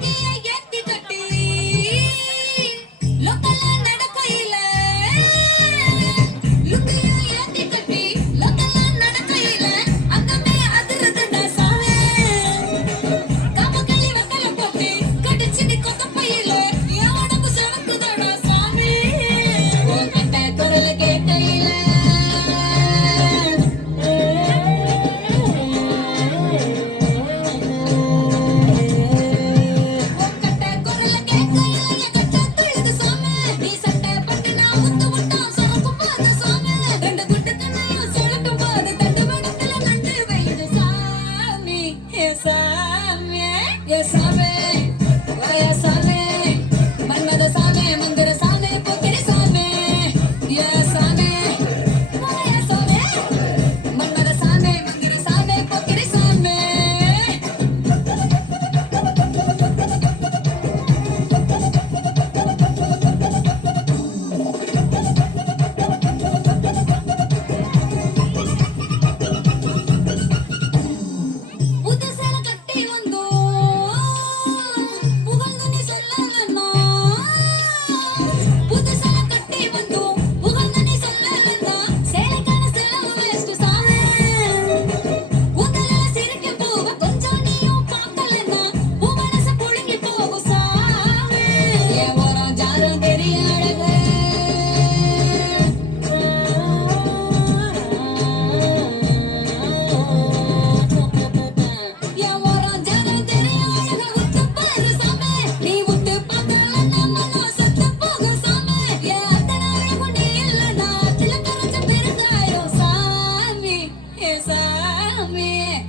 Yeah, yeah.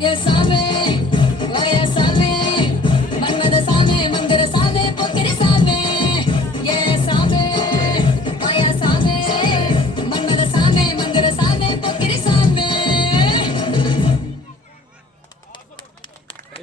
Yes, I'm in.